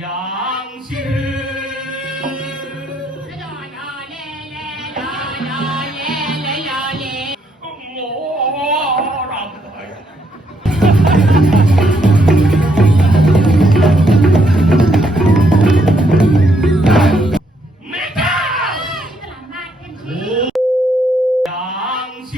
杨氏。我让没到。杨氏。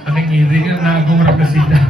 Aneh ngiri kan aku merasa kesida.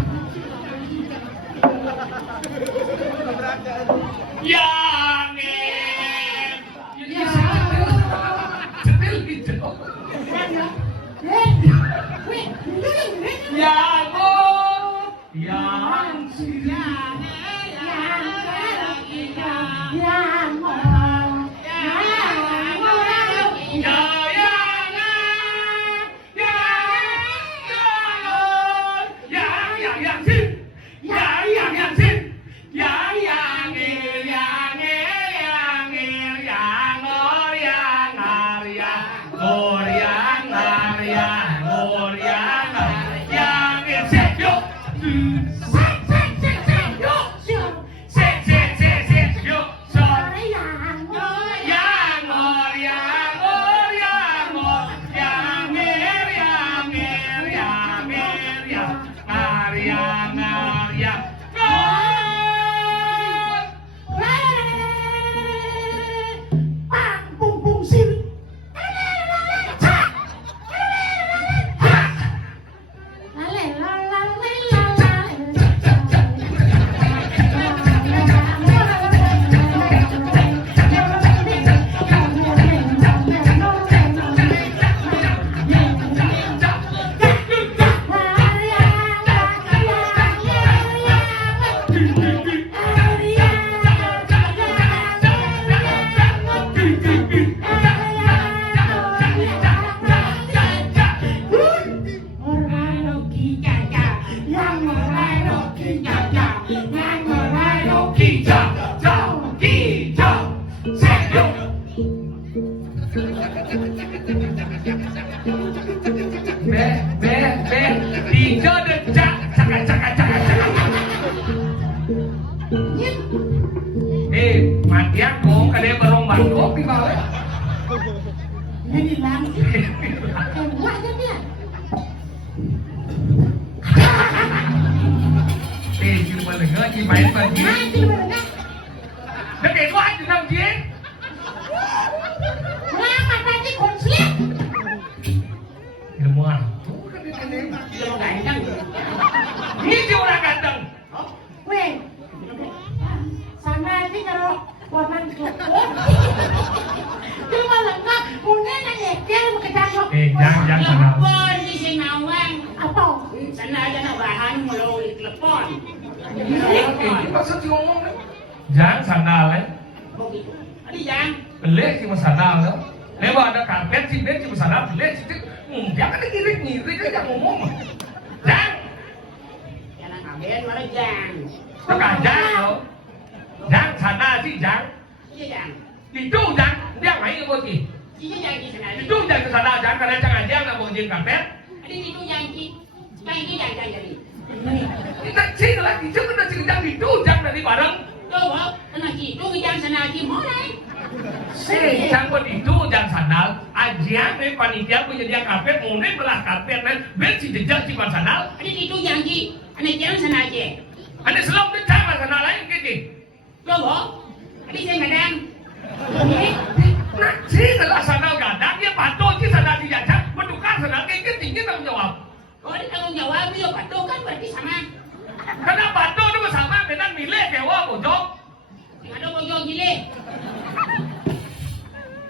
Matian kong kada barong bangkok di bawah. Ini lagi. Wah dia. Chứ mà đừng có chi vậy mà chi. Nó kể có anh thì sao chi? Là mà ta chỉ còn xiết. Đừng mua. Ini dia orang ganteng. Weh. Sana ini kalau warna cuma lengkap, punya nanya dia bekerja. Jangan sana. Apa di sini awang? Apa? Sana aja nak bahan mulu di telepon. Maksud ngomong jangan sandal ya. Begitu. Adi jangan. Pelik cuma sandal ya. Lewat ada karpet sih, dia cuma sandal pelik sih. Jangan ngirik aja ngomong. Jangan. Jangan ambil malah jangan. Jangan loh. Jangan sandal sih jangan. Iya jangan. Itu jangan. Dia main apa sih? Iya jangan di sana. Itu jangan sandal jangan karena jangan jangan mau jin karpet. Adi itu jangan ki. Jangan ki jangan jadi. Kita sih lagi itu kita sih jangan itu jangan dari barang. Tuh, kena ki. Tuh jangan sana ki mulai. Jangan itu jangan sandal. Aja nih panitia punya dia karpet, mulai belah karpet nih. Besi jejak sih sandal. Adi itu jangan ki. Ane jangan sana aja. Ane selalu jangan sandal lain gitu. Tuh, adi saya ngadang. Nak sih lah. batu kan berarti sama. Karena batu itu sama dengan milik dewa bojong. Ada bojong gile.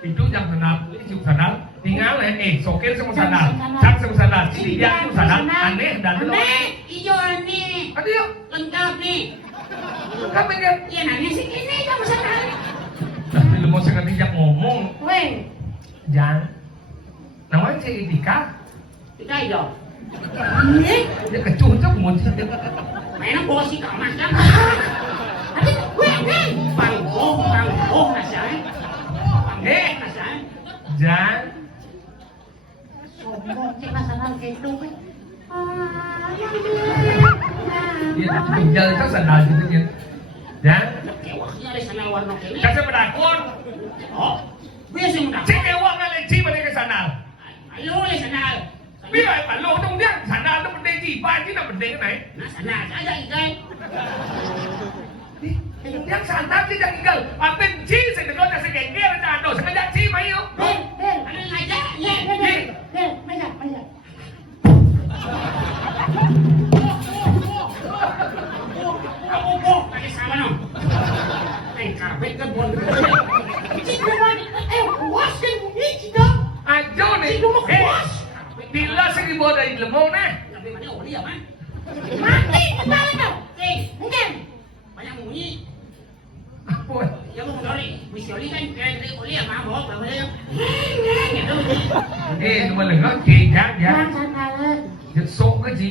Itu yang senal, itu senal. Tinggal sokin semua senal, cak semua senal, dia itu senal, aneh dan lo. Aneh, hijau aneh. Ada yuk, Lengkap nih. kan pengen. Ya nanya sih ini kamu senal. Tapi lu mau sekali jak ngomong, Weh, jangan. Namanya si Tika, kita hijau. dia kecucuk mau sih. Mainan bola sih kamas kan. Tapi weh, bangkong nasanya. Nasanya. Jangan. Sombong cek nasional kayak itu. Dia tinggal itu senal gitu ya. Jangan. Kewaknya ada sana warna kayak ini. Kasih pedakun. Oh, biasa mudah. Cik ewa ngalai ci pada ke senal. Ayo le sana. Biar apa lo dong dia senal itu penting ci, baju nak penting kan? Nah sana aja ikan. Yang santai sih yang tinggal. Apa ci sedekah nasi kengkir ada ando sengaja ci mai yo. Ada ngajak, ya. Banyak. Kamu kok lagi sama no? Karpet kan bon. Waskan ini dong. Ajo nih. Bila segi bawa dari lemau nih. Tapi mana oli ya, Man? Mati kepala kau. Mungkin. Banyak bunyi. Apa? Ya mau oli. Misi oli kan kayak oli ya, mah bawa bawa ya. Cuma lengkap kijang ya. Santai. Jadi sok ke ji.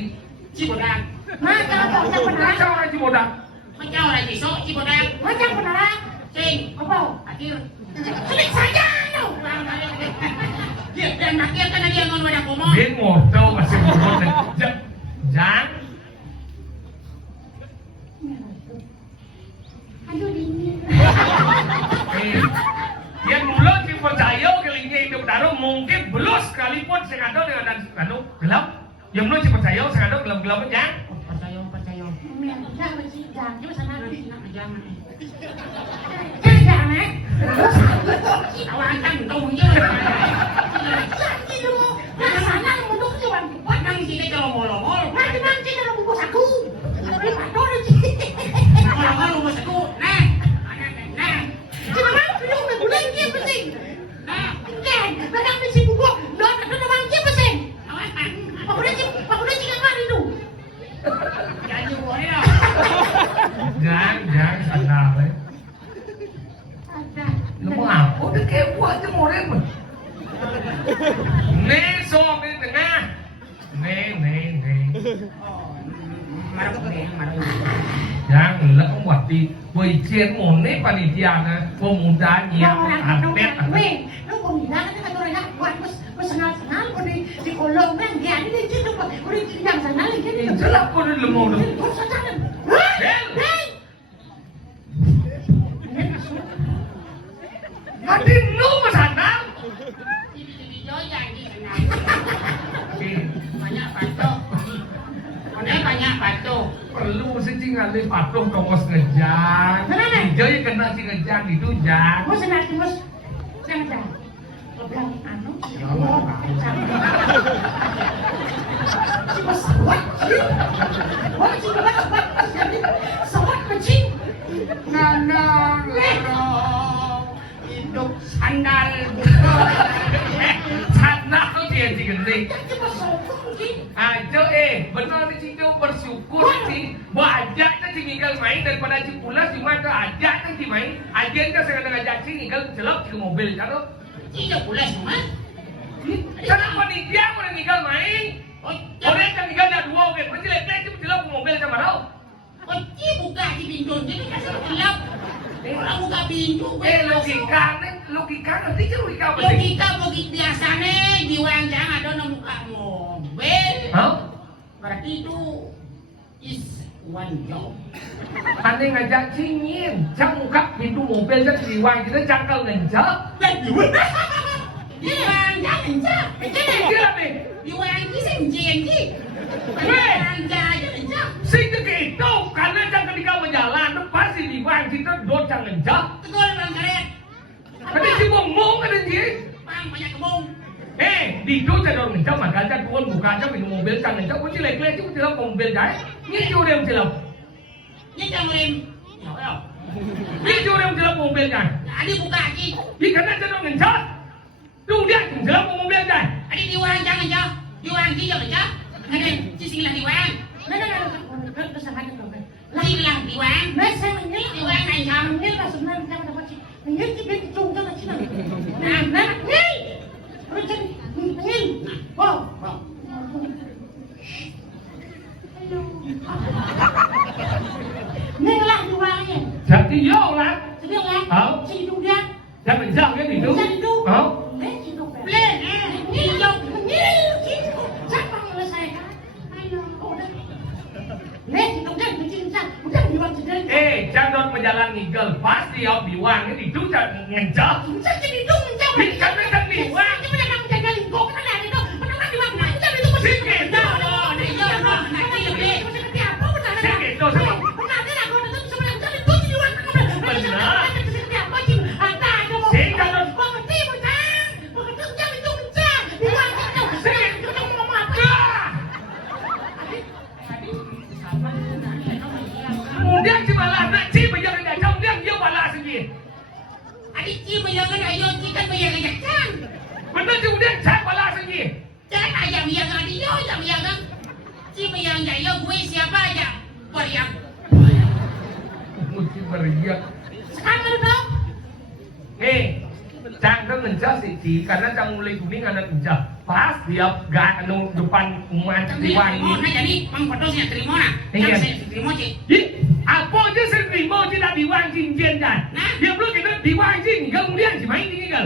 Cibodak. Macam orang Cibodak. Macam orang Cisok, Cibodak. Macam benar. Sing. Apa? Akhir. Sulit saja no. Dia dan akhir kan dia ngon pada komo. Biến một câu mà xem một con này chậm dán. Aduh dingin. Yang mulut si percaya ke lingkungan hidup daru mungkin belum sekalipun sengaja dengan dan kanu gelap. Yang mulut si percaya sengaja gelap-gelap aja. Percaya. Jangan bersidang. Cuma sana jangan. Awak kan tahu je. Sakit lu. Nah sana mundur je wan. Nang sini kalau molo-molo. Nanti kalau bungkus aku. Tapi patok je. Molo-molo bungkus aku. Nah. Cuma mau belum berguna dia penting. Nah, kan. Kadang mesti buku. Don bang dia penting. Pak udah jangan mari lu. Jangan boleh lah. Jangan salahเลย. Lu mau apa? Udah kayak gua aja mau repot. Nih som di tengah. Nih. Marah. Jangan lah buat di weekend ini panitia na pemudanya atlet. Lu kok bilang kan orang nak buat senal kok di kolong kan dia ini situ kok udah yang senal ini. Jelas kau di lemau tu. Kok saja. Nanti lu masana. Banyak batu. Perlu sih ngalih patung kongos ngejang. Jadi kena si ngejang itu jang. Mau senal terus. Jangan. Bilang anu. Cuma sawat. Wah, cuma sawat kecil. Nana, hidup sandal Sandal dia si gending. cuma sokong mungkin. Ajo benar di situ bersyukur sih. Wajah kan tinggal main daripada si pulas cuma ke ajak kan si main. Ajen kan sengaja ngajak si tinggal celok ke mobil kan. Tidak pula semua. Kenapa nih dia mau tinggal main? Orang kan tinggal ada dua oke. Berarti lek itu celok ke mobil sama tau. Kunci buka di pintu jadi kasih gelap. Orang buka pintu. Logika nanti je logika apa sih? Logika biasa nih di wanjang ada nomor buka mobil. Hah? Berarti itu is one job. Ane ngajak cingin, cang buka pintu mobil jadi diwang kita cangkal ngencak. Dan di wanjang encak. Dia nih, Di wanjang senjen ki. Wanjang aja encak. sing itu karena cang ketika berjalan pasti diwang kita docang ngencak. Tegur bang karet. Tapi si ngomong ada dia. Bang banyak kebong. di itu cador mencak maka cak pun buka cak pintu mobil cak mencak pun cilek-cilek itu cilap mobil cak. Ini curem cilap. Ini jangan rem. Ya. Ini curem cilap mobil cak. Adi buka lagi. Ini karena cador mencak. Tuh dia cilap mobil cak. Adi diwang jangan jauh. Diwang dia jangan jauh. Ada sisilah diwang. Sisilah diwang. Diwang anh chồng. Nhìn cái bên trung cho là chứ nào. Nhìn. Rồi chân nhìn. Wow. Nên làm gì qua nhỉ? Chắc đi vô là. Chị biết là. Chị đu ra. Chắc mình sao cái gì đúng? Chị đu. Đấy chị đu về. Lên. Nhìn vô. Nhìn. Chắc bằng là sai cả. Lên chị đu ra. Chị sao? Chắc đi bằng chị lên. Cador pejalan nigel pasti op diwang ini itu cak ngencak. Chắc chị đi đúng chắc. Kan kan diwang. Chứ bây giờ đang chạy lên cổ cái này đâu. Mà nó đi bằng này. Chắc đi đúng. Sikit. Sikit tuh sama. Kemudian si malah nak si bây giờ cái trong dia dia malah sendiri. Adi ci bây giờ cái này vô chỉ cần bây giờ cái chắc. Benar kemudian saya malah sendiri. Jangan ayam yang ada yo yang kan. Ci bây giờ vậy yo gue siapa aja. Beriak. Mesti beriak. Sekarang ada dong. Cang kan mencah sih Ci, karena Cang mulai kuning anak mencah. Pas dia gak anu depan umat diwang ini. Nah jadi mang pedosnya terima nah. Iya. Terima Ci. Apa aja saya terima tidak diwang cincin kan? Dia belum kita diwang cincin, kemudian si main ini kan?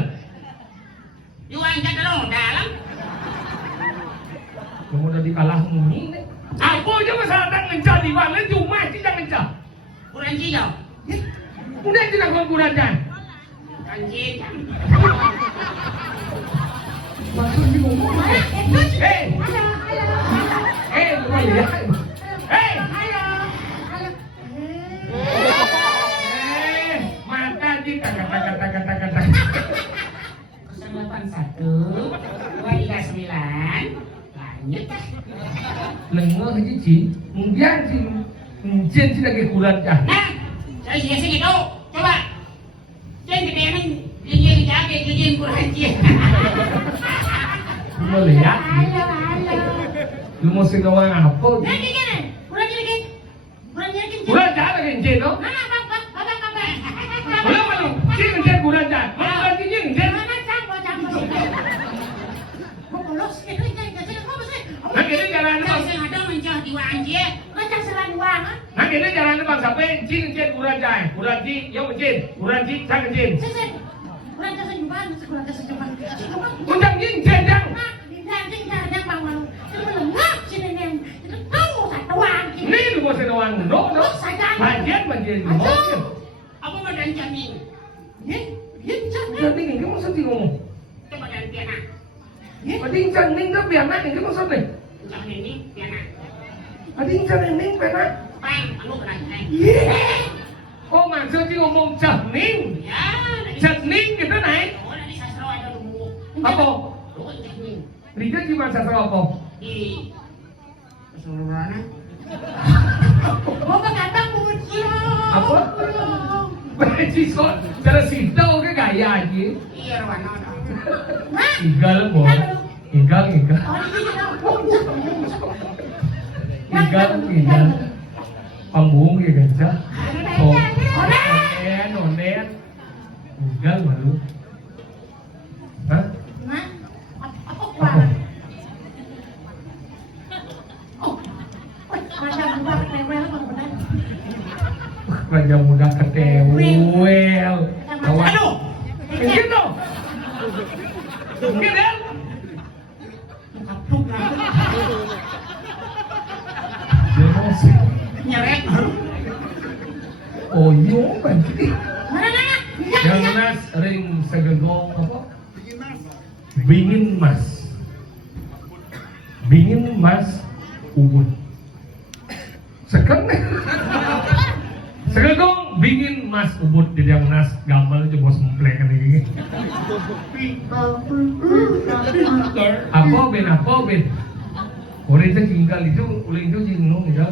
Diwang kan dalam dalam. Kamu udah dikalah muni. Apa aja masalah tang mencah diwang, lain cuma tidak mencah. Kurang cijau. Kemudian tidak kurang kan? Anjing. Maksudnya ngomong apa? Mata di kata. 081 239 lanjut. Lengah aja Ci, kemudian si Jen si lagi kurang kan? Nah, saya juga segitu. Coba. Jen gede nih, jen jaga, jen kurang jen. Lu mau lihat? Lu mau segawa apa? Nah, gini. Kurang jadi. Kurang jalan kan Jen no? Mana apa? Belum belum. Jen Jen kurang jalan. Mana berarti Jen Jen? Mana canggo. Mau bolos itu apa sih? Nah kita jalan Saya ada mencah diwang jen. Macam selain uang. Nah kita jalan bang sampai Jen kurang jalan. Kurang Jen, yang Jen. Kurang Jen, sang Jen. Kurang jasa nyumbang, kurang jasa nyumbang. Undang Jen Jen yang. Yang bangun. Itu melengap sini yang. Itu tahu satu uang. Ini lu mau sedoang no. Bagian. Apa badan jamin? Jadi ini kamu sedih ngomong. Coba dan piana. Berarti ning itu biar nak ini maksud nih. Jamin ini piana. Berarti ning biar. Bang, anu kena. Oh maksudnya ngomong cening. Ya, Cening gitu naik. oh dari sastra ada dulu. Apa? Lu jamin. Rija gimana sastra apa? Di keseluruhan. Mau kadang muncul. Apa? Beci kok cara sitau ke gaya aja. Iya, Rawana. Igal boh. Igal. Igal. Panggung ya kan? Onen. Igal baru. Hah? Apa kuat? Raja muda ketewel. Aduh. Gitu. Gitu. Emosi. Nyeret. Oh iya, berarti. Mana? Yang nas ring segegong apa? Bingin mas ubud. Segegong Bingin Mas Ubud jadi yang nas gamal aja bos memplek kan ini. Apa ben? Orang itu tinggal itu, uling itu jingung ya.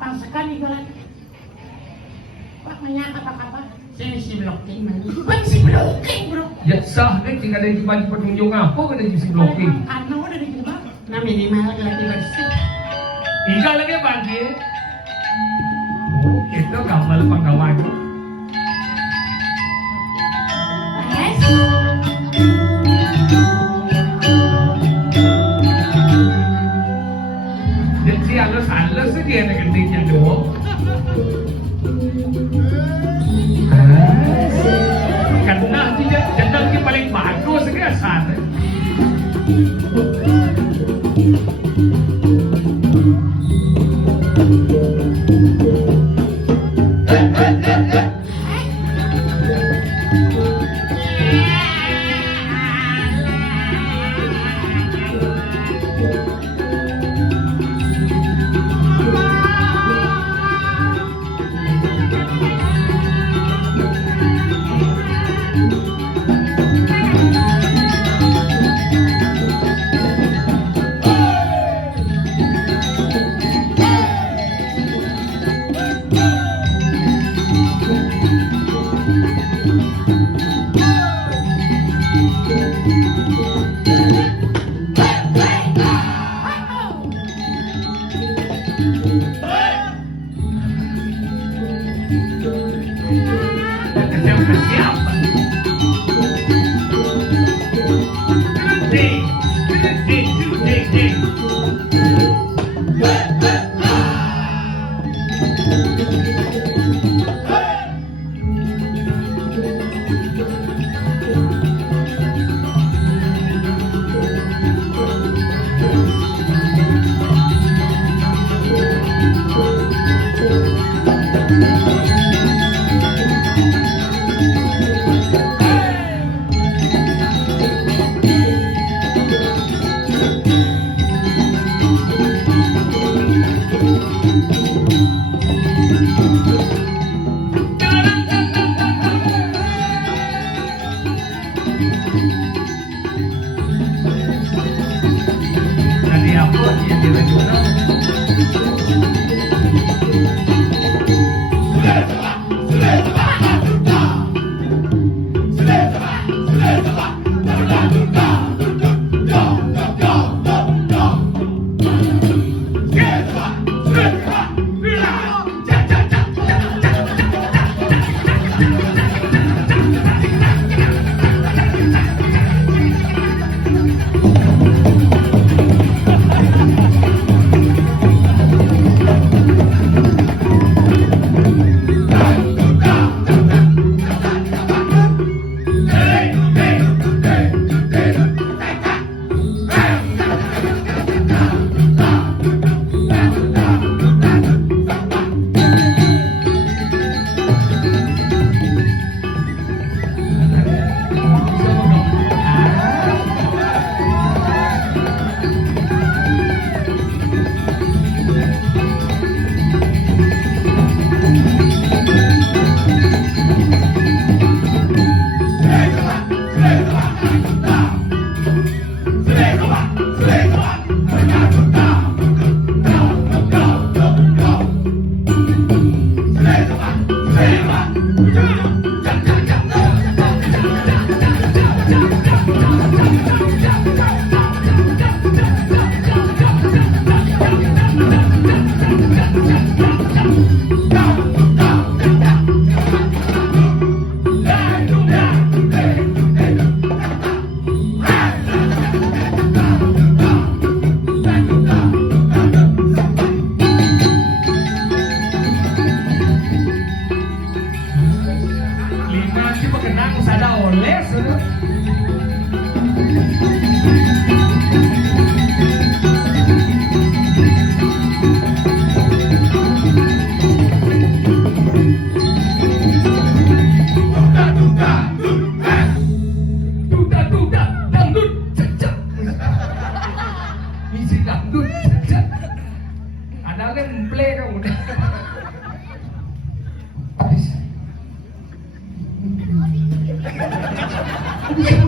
Pang sekali kalau Pak menyangka apa? Sini si blocking lagi. Bang si blocking bro. Ya sah kan tinggal dari baju penunjuk apa kan dari si blocking. Karena udah di rumah. Nah minimal lagi bersih. Tinggal lagi pagi. Oh, itu gamal penggawan. Yes. Jadi halus sih dia nak ketinggian doang. Karena dia jendal yang paling bagus sih asal. Tadi apa yang dilakukan? Ada kan play kamu.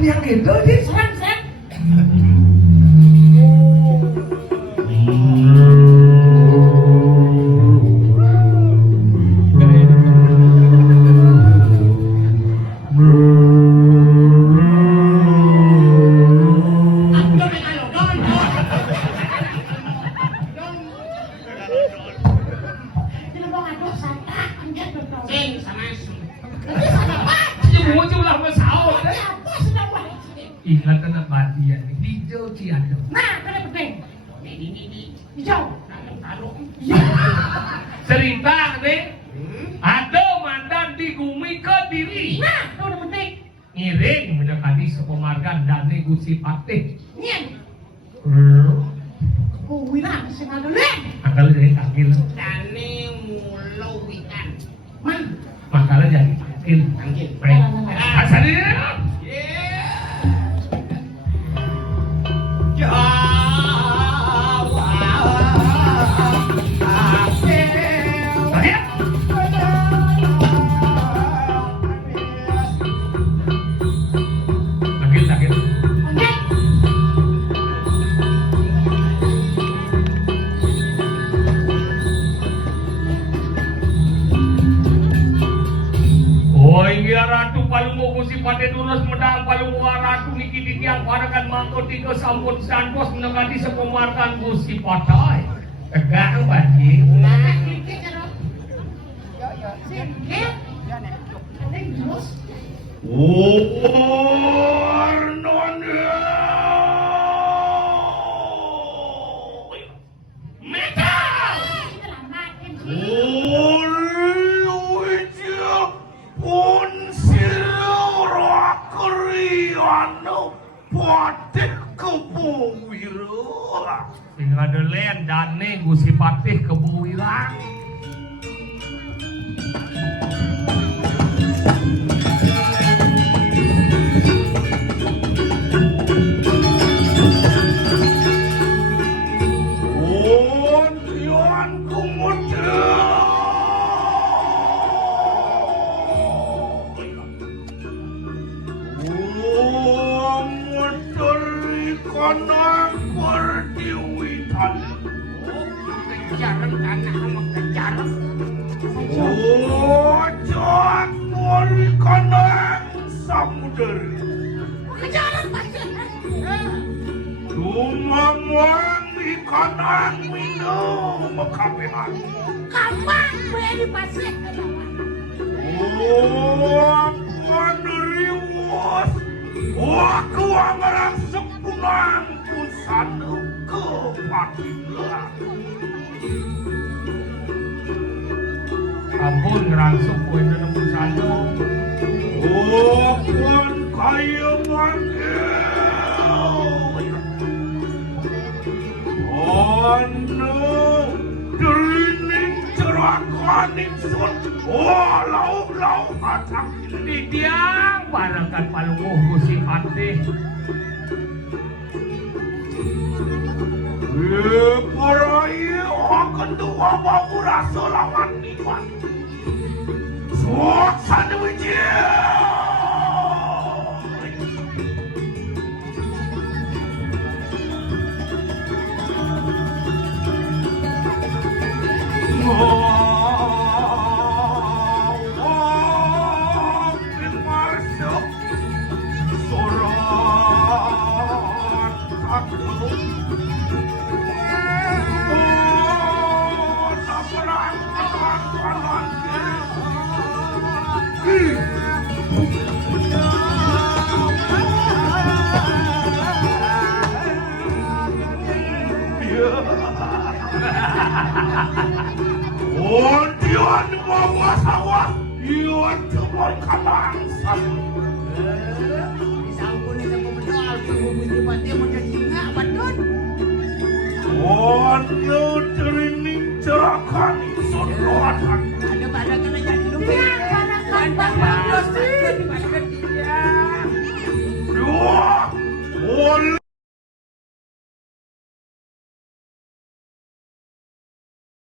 Yang gitu sih. Serang, serang. Don ayo, don. Sino ba nga doon? Santa. Ang ganda daw. Sing sama su. Hindi, sana ba? Yung mo lang masawa. Ay, apa? Sino ba? Ingat ka na bati yan. Hijau siya. Nah, kena penting. Di. Hijau. Talo. Cerita nih. Ada mantan digumi ke diri. Nah, itu udah penting. Ngiring mendekati sepemargan dan negosi patih. Nian. Oh, wira, si Manulen. Akal jadi takil. Dane mulo witan. Man. Makanya jadi takil. Tangkil. Baik. Asal ini. Terakhir. Takil. Oke. Oh, ini ratu palungo kusi pada durus medang palungo ratu niki ditiang padakan mangko tiga sampun santos menekati sepemarkan kusi patai. Tegang bagi. Nah, sedikit ya, Dok. Sedikit. Ada yang terus. Metal. Ini lambat, MC. Sing ada len dane Gusti Patih kebuwirang. Kejaran tanah sama kejaran. Kejaran pasti. Kapan beri pasir ke bawah? Aku amarang sepulang pusanu ke Pakila. Ampun ngerangsuk kowe nemu sano. Puan kaya manggil. Derining cerakaning sun. Lau atang Di tiang barangkan palungo Gusti Patih. Parai akan dua bau rasa lawan iman. Suasana wijaya. Ondian bawa sawah, ion cemon kalangsan. Sampun ni sama bedal tunggu bunyi mati macam singa badut. Ono terining cerakan